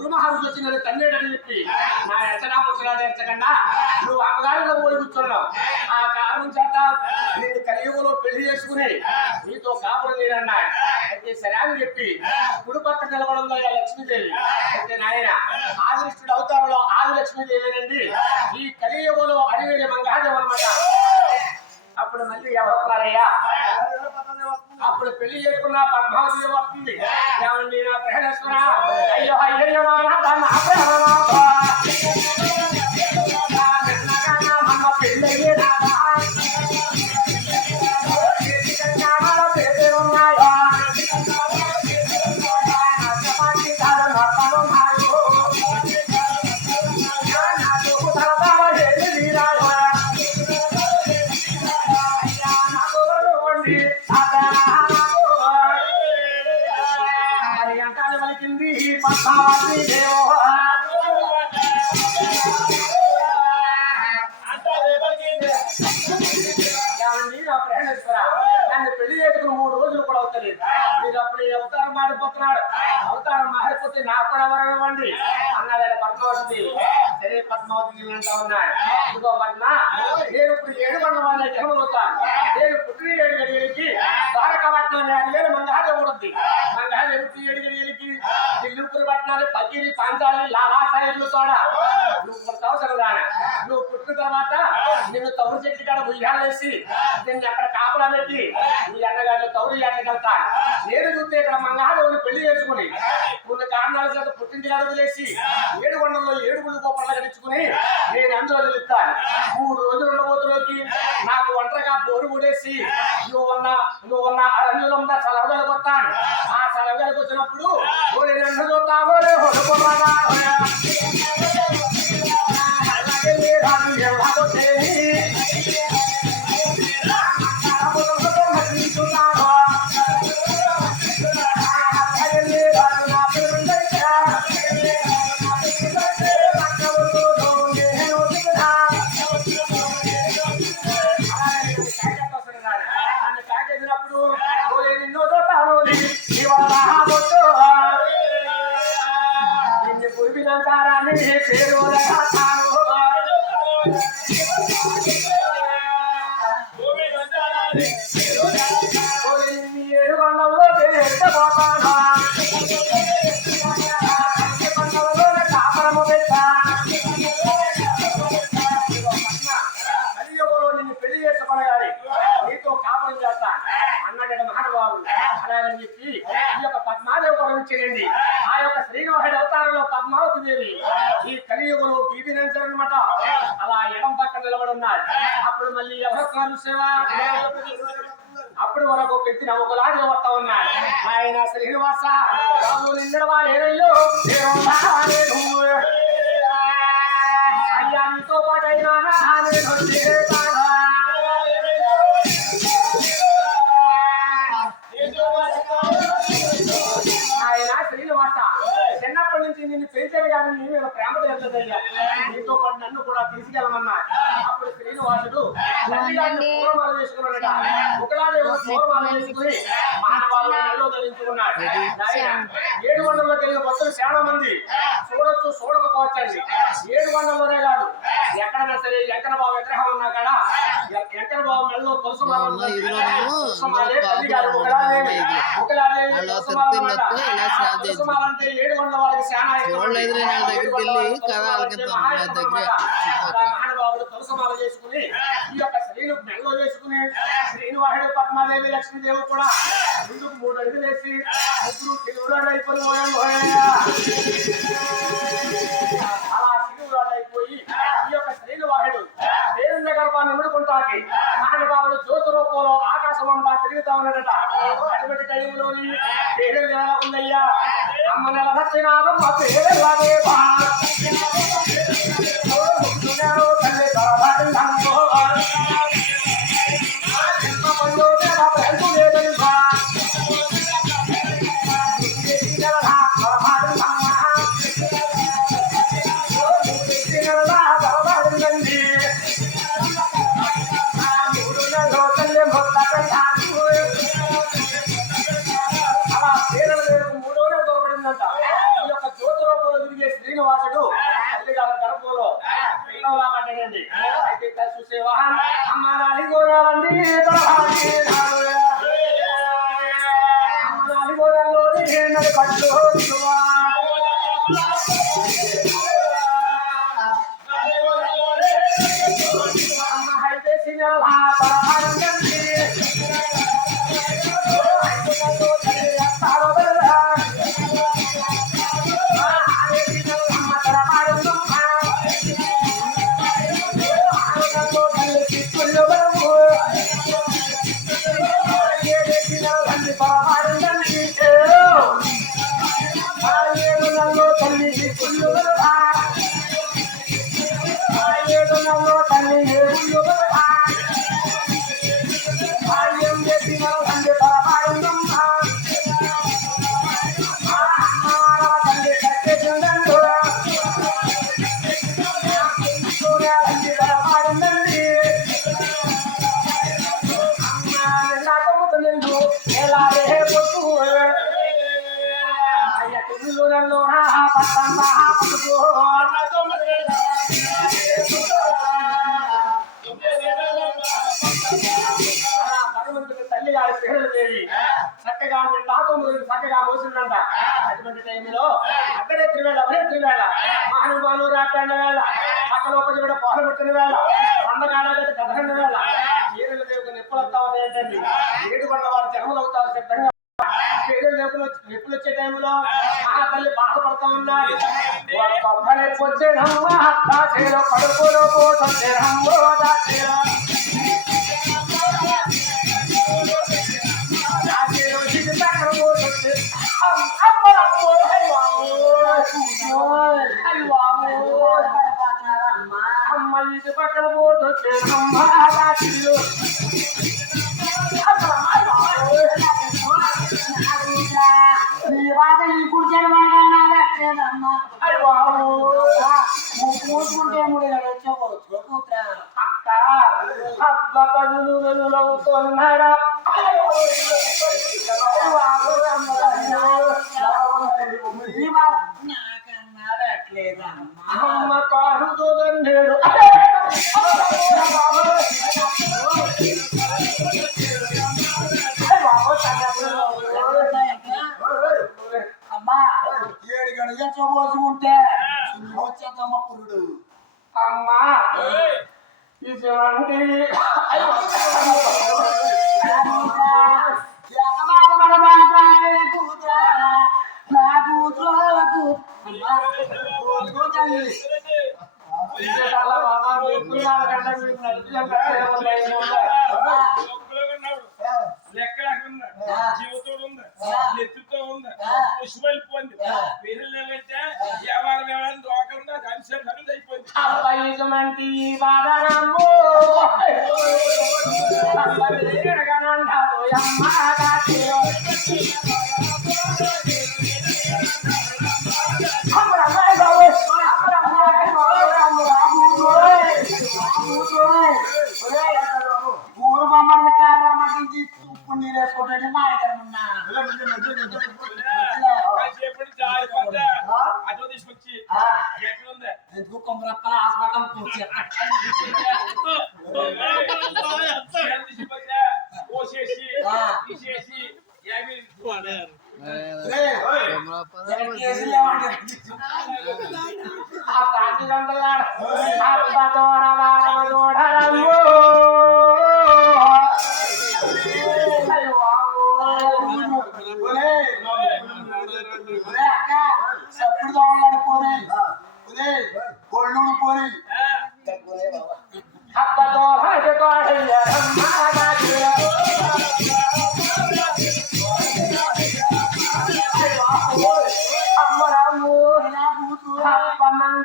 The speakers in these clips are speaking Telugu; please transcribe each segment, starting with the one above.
గురు మహర్షి వచ్చి నన్ను చెప్పి. నా ఎచ్చడా ముచ్చలాడు ఎచ్చకుండా నువ్వు అమ్మగారిలో పోయి కూర్చున్నావు. ఆ కారణం చేత నేను కలియుగంలో పెళ్ళి చేసుకుని నీతో కాపురం లేదన్నా అయితే సరే అని చెప్పి కుడి పక్క నిలబడంలో లక్ష్మీదేవి. అయితే నాయన ఆదిష్టుడు అవతారంలో ఆది లక్ష్మీదేవేనండి ఈ కలియుగంలో అడివేడి మంగాదేవి అనమాట అప్పుడు ఎవరున్నారయ్యా అప్పుడు పెళ్ళి చేసుకున్న పద్మావతి వస్తుంది ఏమండి నా ప్రేమేశ్వర అయ్యో అయ్యో నా నా మారిపోతున్నాడు. అవతారం మారిపోతే నాకు కూడా వరం ఇవ్వండి. అన్నాడు పద్మావతి. సరే పద్మావతి అంటా ఉన్నాడు ఇదిగో పద్మ నేను ఇప్పుడు ఏడు వందల వాళ్ళ జన్మవుతాను నేను పుట్టిన ఏడు గడియలకి ద్వారకాపట్నం ఏడు వేలు మంగాదే ఉంటుంది మంగాదే పుట్టి ఏడు గడియలు పట్టణాలు పద్దెనిమిది పగిరి పాంచాలి కూడా నువ్వు అవసరం సరదాన నువ్వు పుట్టిన తర్వాత నిన్ను తౌరు చెట్టు కాడ ఉయ్యాలేసి నిన్ను అక్కడ కాపలా పెట్టి నీ అన్నగారు తౌరు ఎట్టగలుగుతా నేను చూస్తే ఇక్కడ మంగాదేవుని పెళ్ళి చేసుకుని కొన్ని కారణాల చేత పుట్టింటి కాడ వదిలేసి ఏడు కొండల్లో ఏడుగులు గోపర్లు కట్టించుకుని నేను అందులో నిలుస్తాను మూడు రోజులు ఉండబోతులోకి నాకు ఒంటరిగా బోరు కూడేసి నువ్వు ఉన్న నువ్వు ఉన్న అరణ్యంలో ఉన్న సెలవులు కొట్టాను. ఆ సెలవులకు వచ్చినప్పుడు చూస్తావు. రెండు చూస్తావో హొడుకోరాదా అలాగే పేరు ఉన్నాడు. అప్పుడు మళ్ళీ ఎవరు సేవ అప్పుడు వరకు పెద్ద నవ్వులాగా వస్తా ఉన్నాడు. ఆయన శ్రీనివాస బాబు ఏరయ్యో అయ్యా నీతో పాటు అయినా? ఆయన శ్రీనివాస చిన్నప్పటి నుంచి నిన్ను పెంచాడు కానీ నీ మీద ప్రేమ తెలుస్తుందయ్యా నీతో పాటు నన్ను కూడా తీసుకెళ్ళమన్నా శ్రీనివాసుడు ఏడు వందలకు వెళ్ళిన భక్తులు చాలా మంది చూడొచ్చు చూడకపోవచ్చండి ఏడు వందల్లోనే కాదు ఎక్కడైనా సరే వెంకట బాబు విగ్రహం ఉన్నా కదా వెంకట బాబు మెల్లో తులసి అంటే ఏడు వందల వాళ్ళకి చాలా దగ్గరికి వెళ్ళి వందల దగ్గరే తులసమాల చేసుకుని ఈ యొక్క శ్రీను మెడలో చేసుకుని శ్రీనివాసుడు పద్మాదేవి లక్ష్మీదేవి కూడా ముందుకు మూడు అడుగులు వేసి ముగ్గురు తెలుగురాళ్ళు అయిపోయి అలా తెలుగురాళ్ళు అయిపోయి ఈ యొక్క శ్రీనివాసుడు దేవుని గర్భాన్ని నిముడుకుంటాకి మహానుభావుడు జ్యోతి రూపంలో ఆకాశమంతా తిరుగుతా ఉన్నాడట అటువంటి టైంలోని పేరు ఎలా ఉందయ్యా? అమ్మ నెల నచ్చినాదమ్మ పేరు గారు గర్భంలో పిల్లలా చక్కగా నాతో చక్కగా మోసిందంట అటువంటి టైంలో అర్ధరాత్రి వేళ. మహానుభావులు రాట్లాడిన వేళ. పక్కన ఒక కూడా పాలు పుట్టిన వేళ. వందకాడగది కదహండ వేళ. చీరలు దేవుకు నిప్పులవుతామని ఏంటండి? ఏడు కొండ వారు జన్మలు అవుతారు సిద్ధంగా. పేరు నిప్పులు నిప్పులు వచ్చే టైంలో ఆ తల్లి బాధపడతా ఉన్నాడు. కొబ్బరి వచ్చేనమ్మా దాచేలో కడుపులో పోసొచ్చేనమ్మో దాచేలో దాచేలో చిటి పక్కన అమ్మ ఇది పక్కన పోసొచ్చే అమ్మ దాచేలో నీ బాధ నీ బాబు మూడు వచ్చేపోవచ్చు అక్క అబ్బ బాధ అమ్మ కారు చూడండి అమ్మా. ఏడు గడియ పోసుకుంటే? వచ్చేద్దమ్మ పురుడు. అమ్మా. ఇటువంటి నా కూతురు కూతురు జీవితం ఉంది ఎత్తుతో ఉంది పుష్పలిపోయింది ఏమంటే వ్యవహారం వ్యవహారం దోకకుండా కలిసి కలిసి అయిపోయింది કામ પહોંચ્યા આ કાકી રંગલાડ આ બાતોરા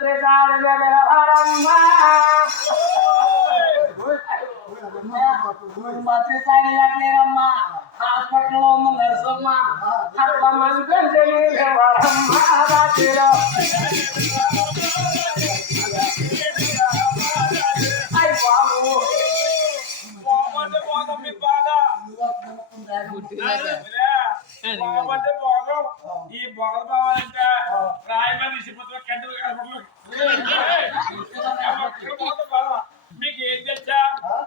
అప్ప మంత్రి దారి వెలవరమ్మ మంత్రి సాయి లేరమ్మా హాస్పిటల్లో ఉన్న నర్సమ్మ అప్ప మంత్రి తెలియవరమ్మ దాచిలో బాబు పోమంటే పోదాం బాధ పోదాం ఈ బాధ పోవాలంటే రాయి మీద ఇసిపోతే కంటి అక్కడ పోతే గొడవ. మీకు ఏం తెచ్చా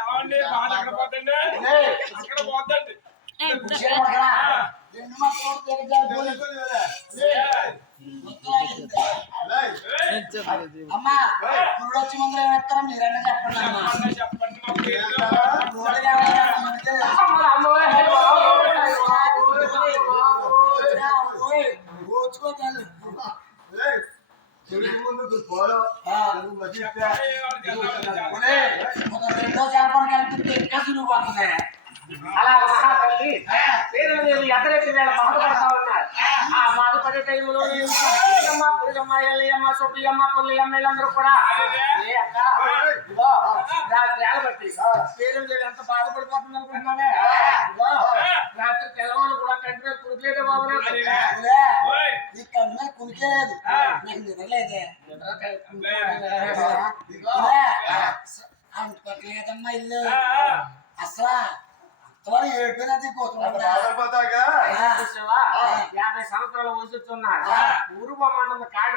ఏమండి? బాధ అక్కడ పోతండి. అక్కడ పోతండి. మాత్రం. అమ్మా ఇప్పుడు వచ్చి చెప్పండి చెప్పండి చెప్పండి మాకు ఏం రోడ్డుకి ఎవరైనా మనకి అమ్మ, అమ్మ, హే, ఓయ్, ఒక రెండో చేపలు కలిపితే ఇంకా సులువు అవుతుంది. అలా మహాతల్లి శ్రీరంగదేవి ఎదరెత్తి వేళ బాధపడతా ఉన్నారు ఆ బాధపడే టైంలో నేను పులియమ్మ పులియమ్మ ఎల్లయ్యమ్మ సొప్పియమ్మ పుల్లయ్యమ్మ వీళ్ళందరూ కూడా ఏ అక్క రాత్రి ఏలబట్టి శ్రీరంగదేవి ఎంత బాధపడిపోతుంది అనుకుంటున్నావే ఇదిగో రాత్రి మీద కురికేదే బాబు నాకు. ఒరే, ఓయ్, ఈ కన్ను మీద కునికే లేదు. నాకు అంత పక్కలేదమ్మా ఇల్లు. అసలు అంతవరకు యాభై సంవత్సరాల వయసు ఊరు బొమ్మంటుంది కాడు